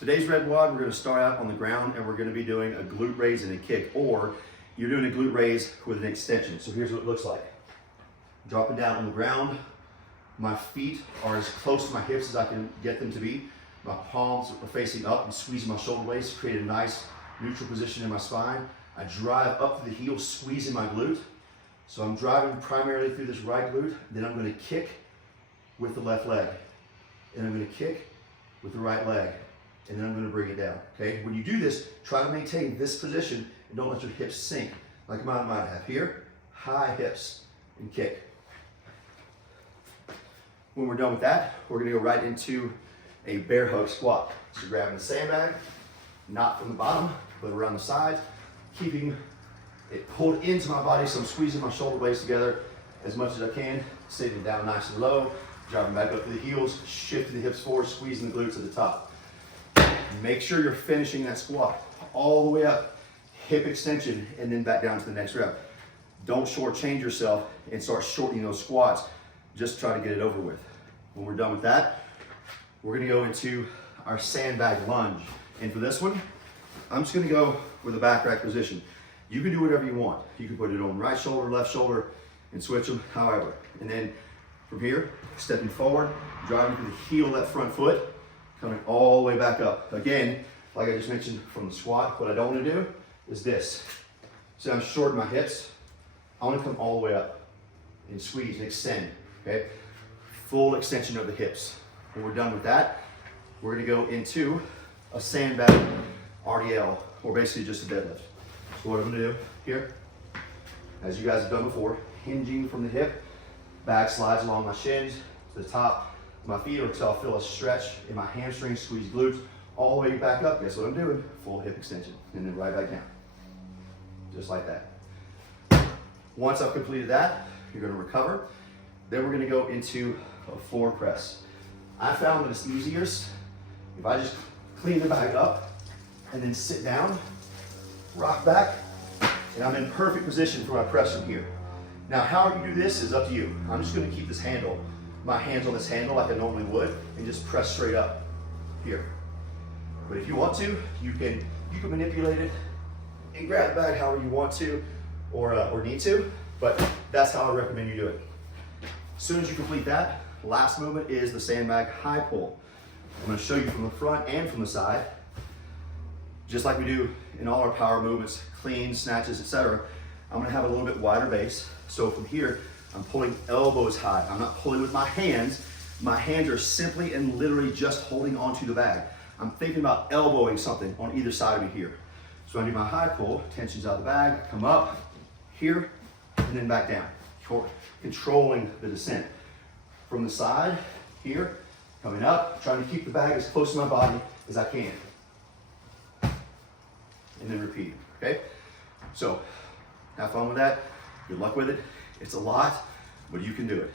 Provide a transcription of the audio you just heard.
Today's Redwod, we're going to start out on the ground and we're going to be doing a glute raise and a kick, or you're doing a glute raise with an extension. So here's what it looks like. Dropping down on the ground, my feet are as close to my hips as I can get them to be. My palms are facing up and squeezing my shoulder blades to create a nice neutral position in my spine. I drive up to the heel, squeezing my glute. So I'm driving primarily through this right glute, then I'm going to kick with the left leg. And I'm going to kick with the right leg. And then I'm going to bring it down, okay? When you do this, try to maintain this position and don't let your hips sink like mine might have. Here, high hips and kick. When we're done with that, we're going to go right into a bear hug squat. So grabbing the sandbag, not from the bottom, but around the sides, keeping it pulled into my body, so I'm squeezing my shoulder blades together as much as I can, sitting down nice and low, driving back up to the heels, shifting the hips forward, squeezing the glutes at the top. Make sure you're finishing that squat all the way up, hip extension, and then back down to the next rep. Don't shortchange yourself and start shortening those squats. Just try to get it over with. When we're done with that, we're gonna go into our sandbag lunge. And for this one, I'm just gonna go with a back rack position. You can do whatever you want. You can put it on right shoulder, left shoulder, and switch them however. And then from here, stepping forward, driving to the heel of that front foot, coming all the way back up. Again, like I just mentioned from the squat, what I don't want to do is this. So I'm shorting my hips. I want to come all the way up and squeeze and extend, okay? Full extension of the hips. When we're done with that, we're going to go into a sandbag RDL, or basically just a deadlift. So what I'm going to do here, as you guys have done before, hinging from the hip, back slides along my shins to the top of my feet, until I feel a stretch in my hamstrings, squeeze glutes, all the way back up. Guess what I'm doing? Full hip extension, and then right back down. Just like that. Once I've completed that, you're gonna recover. Then we're gonna go into a floor press. I found that it's easiest if I just clean the bag up and then sit down, rock back, and I'm in perfect position for my press from here. Now, how you do this is up to you. I'm just gonna keep this handle, my hands on this handle like I normally would, and just press straight up here. But if you want to, you can manipulate it and grab the bag however you want to or need to, but that's how I recommend you do it. As soon as you complete that, last movement is the sandbag high pull. I'm gonna show you from the front and from the side, just like we do in all our power movements, cleans, snatches, etc. I'm gonna have a little bit wider base. So from here, I'm pulling elbows high. I'm not pulling with my hands. My hands are simply and literally just holding onto the bag. I'm thinking about elbowing something on either side of me here. So I do my high pull, tension's out of the bag, come up here, and then back down, controlling the descent. From the side, here, coming up, trying to keep the bag as close to my body as I can. And then repeat, okay? So, have fun with that. Good luck with it. It's a lot, but you can do it.